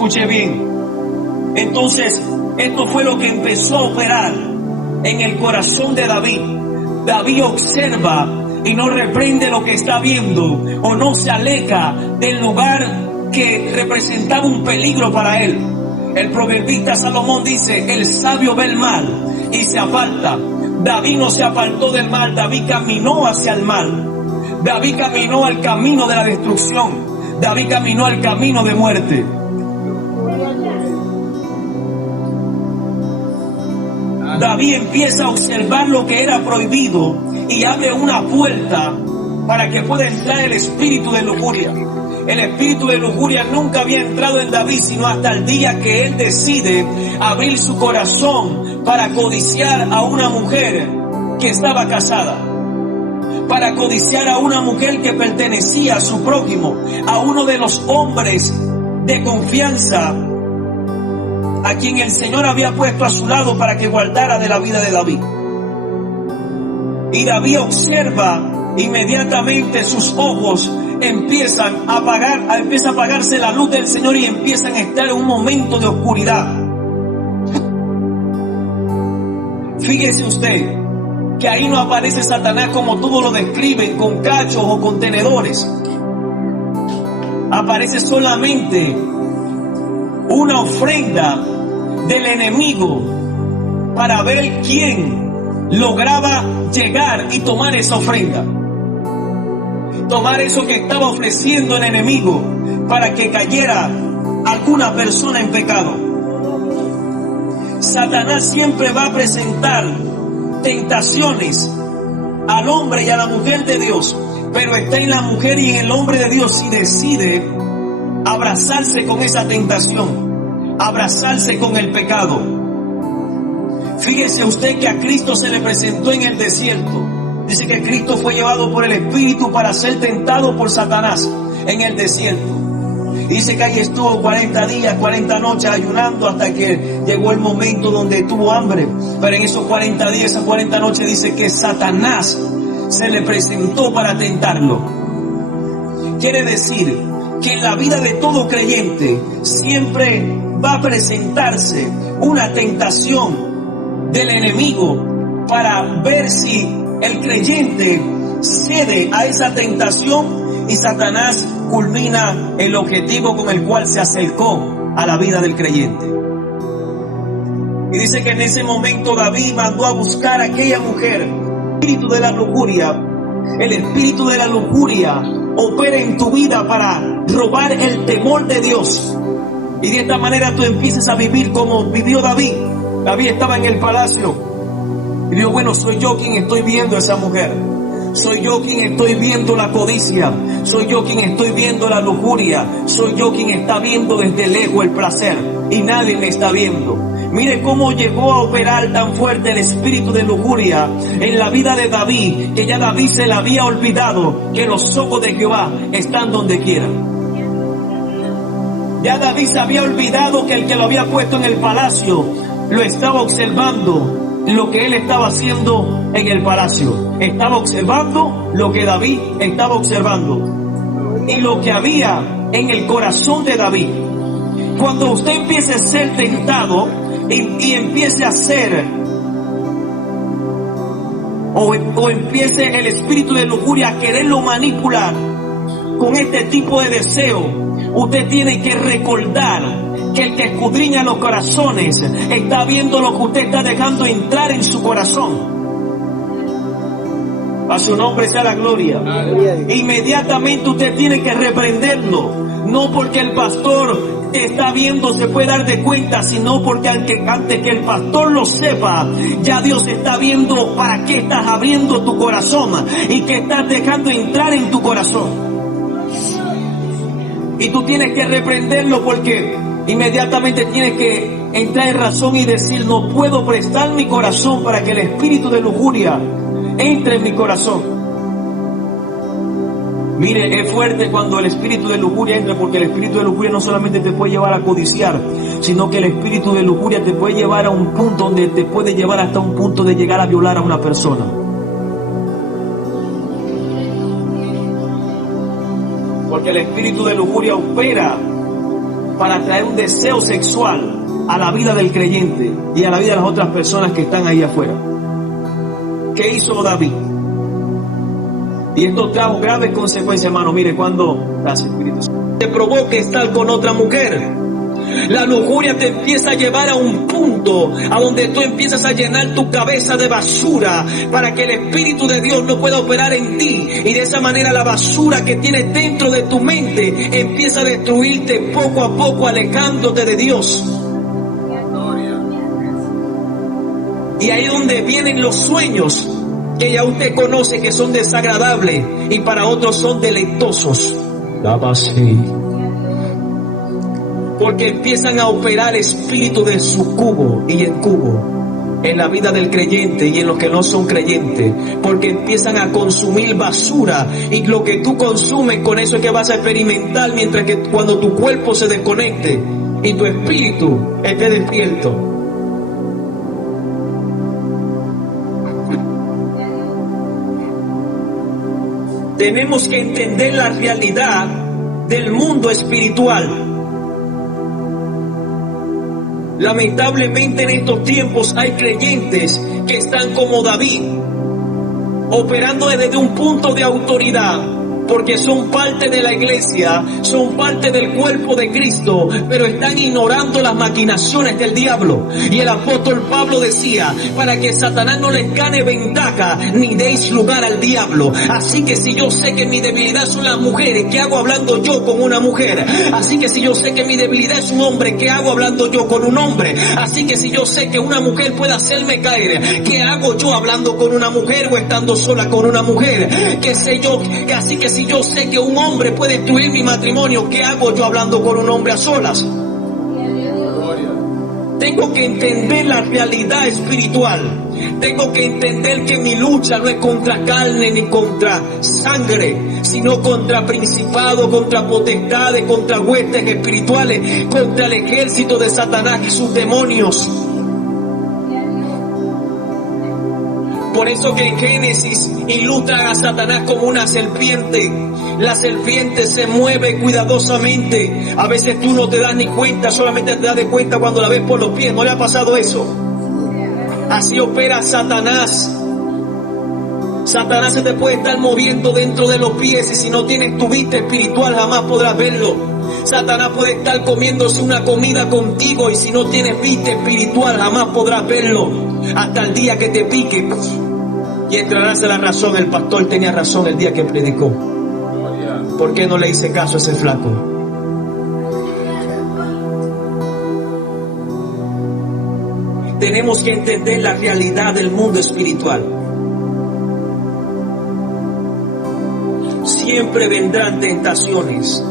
Escuche bien. Entonces, esto fue lo que empezó a operar en el corazón de David. David observa y no reprende lo que está viendo, o no se aleja del lugar que representaba un peligro para él. El proverbista Salomón dice: el sabio ve el mal y se aparta. David no se apartó del mal, David caminó hacia el mal. David caminó al camino de la destrucción. David caminó al camino de muerte. David empieza a observar lo que era prohibido y abre una puerta para que pueda entrar el espíritu de lujuria. El espíritu de lujuria nunca había entrado en David, sino hasta el día que él decide abrir su corazón para codiciar a una mujer que estaba casada, para codiciar a una mujer que pertenecía a su prójimo, a uno de los hombres de confianza a quien el Señor había puesto a su lado para que guardara de la vida de David. Y David observa inmediatamente, sus ojos empiezan a apagarse la luz del Señor y empiezan a estar en un momento de oscuridad. Fíjese usted que ahí no aparece Satanás como todos lo describen, con cachos o con tenedores. Aparece solamente una ofrenda del enemigo para ver quién lograba llegar y tomar esa ofrenda, tomar eso que estaba ofreciendo el enemigo para que cayera alguna persona en pecado. Satanás siempre va a presentar tentaciones al hombre y a la mujer de Dios, pero está en la mujer y en el hombre de Dios si decide abrazarse con esa tentación, abrazarse con el pecado. Fíjese usted que a Cristo se le presentó en el desierto. Dice que Cristo fue llevado por el Espíritu para ser tentado por Satanás en el desierto. Dice que ahí estuvo 40 días, 40 noches ayunando hasta que llegó el momento donde tuvo hambre. Pero en esos 40 días, esas 40 noches dice que Satanás se le presentó para tentarlo. Quiere decir que en la vida de todo creyente siempre va a presentarse una tentación del enemigo para ver si el creyente cede a esa tentación y Satanás culmina el objetivo con el cual se acercó a la vida del creyente. Y dice que en ese momento David mandó a buscar a aquella mujer. El espíritu de la lujuria, el espíritu de la lujuria opera en tu vida para robar el temor de Dios. Y de esta manera tú empiezas a vivir como vivió David. David estaba en el palacio y dijo: bueno, soy yo quien estoy viendo a esa mujer. Soy yo quien estoy viendo la codicia. Soy yo quien estoy viendo la lujuria. Soy yo quien está viendo desde lejos el placer. Y nadie me está viendo. Mire cómo llegó a operar tan fuerte el espíritu de lujuria en la vida de David, que ya David se le había olvidado que los ojos de Jehová están donde quiera. Ya David se había olvidado que el que lo había puesto en el palacio lo estaba observando. Lo que él estaba haciendo en el palacio, estaba observando lo que David estaba observando y lo que había en el corazón de David. Cuando usted empiece a ser tentado y empiece a hacer o empiece el espíritu de lujuria a quererlo manipular con este tipo de deseo, usted tiene que recordar que el que escudriña los corazones está viendo lo que usted está dejando entrar en su corazón. A su nombre sea la gloria. Inmediatamente usted tiene que reprenderlo. No porque el pastor te está viendo se puede dar de cuenta, sino porque antes que el pastor lo sepa, ya Dios está viendo para qué estás abriendo tu corazón y que estás dejando entrar en tu corazón. Y tú tienes que reprenderlo porque inmediatamente tienes que entrar en razón y decir: no puedo prestar mi corazón para que el espíritu de lujuria entre en mi corazón. Mire, es fuerte cuando el espíritu de lujuria entra, porque el espíritu de lujuria no solamente te puede llevar a codiciar, sino que el espíritu de lujuria te puede llevar a un punto donde te puede llevar hasta un punto de llegar a violar a una persona. Porque el espíritu de lujuria opera para traer un deseo sexual a la vida del creyente y a la vida de las otras personas que están ahí afuera. ¿Qué hizo David? Y esto trajo graves consecuencias, hermano. Mire, cuando te provoque estar con otra mujer, la lujuria te empieza a llevar a un punto a donde tú empiezas a llenar tu cabeza de basura para que el Espíritu de Dios no pueda operar en ti, y de esa manera la basura que tienes dentro de tu mente empieza a destruirte poco a poco, alejándote de Dios. Y ahí es donde vienen los sueños que ya usted conoce que son desagradables y para otros son deleitosos. Porque empiezan a operar espíritu de sucubo y incubo en la vida del creyente y en los que no son creyentes, porque empiezan a consumir basura, y lo que tú consumes, con eso es que vas a experimentar, mientras que cuando tu cuerpo se desconecte y tu espíritu esté despierto. Tenemos que entender la realidad del mundo espiritual. Lamentablemente en estos tiempos hay creyentes que están como David, operando desde un punto de autoridad, porque son parte de la iglesia, son parte del cuerpo de Cristo, pero están ignorando las maquinaciones del diablo. Y el apóstol Pablo decía, para que Satanás no les gane ventaja, ni deis lugar al diablo. Así que si yo sé que mi debilidad son las mujeres, ¿qué hago hablando yo con una mujer? Así que si yo sé que mi debilidad es un hombre, ¿qué hago hablando yo con un hombre? Así que si yo sé que una mujer puede hacerme caer, ¿qué hago yo hablando con una mujer o estando sola con una mujer? ¿Qué sé yo? Así que si yo sé que un hombre puede destruir mi matrimonio, ¿qué hago yo hablando con un hombre a solas? Tengo que entender la realidad espiritual. Tengo que entender que mi lucha no es contra carne ni contra sangre, sino contra principados, contra potestades, contra huestes espirituales, contra el ejército de Satanás y sus demonios. Por eso que en Génesis ilustran a Satanás como una serpiente. La serpiente se mueve cuidadosamente. A veces tú no te das ni cuenta, solamente te das de cuenta cuando la ves por los pies. ¿No le ha pasado eso? Así opera Satanás. Satanás se te puede estar moviendo dentro de los pies, y si no tienes tu vista espiritual jamás podrás verlo. Satanás puede estar comiéndose una comida contigo, y si no tienes vista espiritual jamás podrás verlo, hasta el día que te pique y entrarás a la razón. El pastor tenía razón el día que predicó. ¿Por qué no le hice caso a ese flaco? Tenemos que entender la realidad del mundo espiritual. Siempre vendrán tentaciones.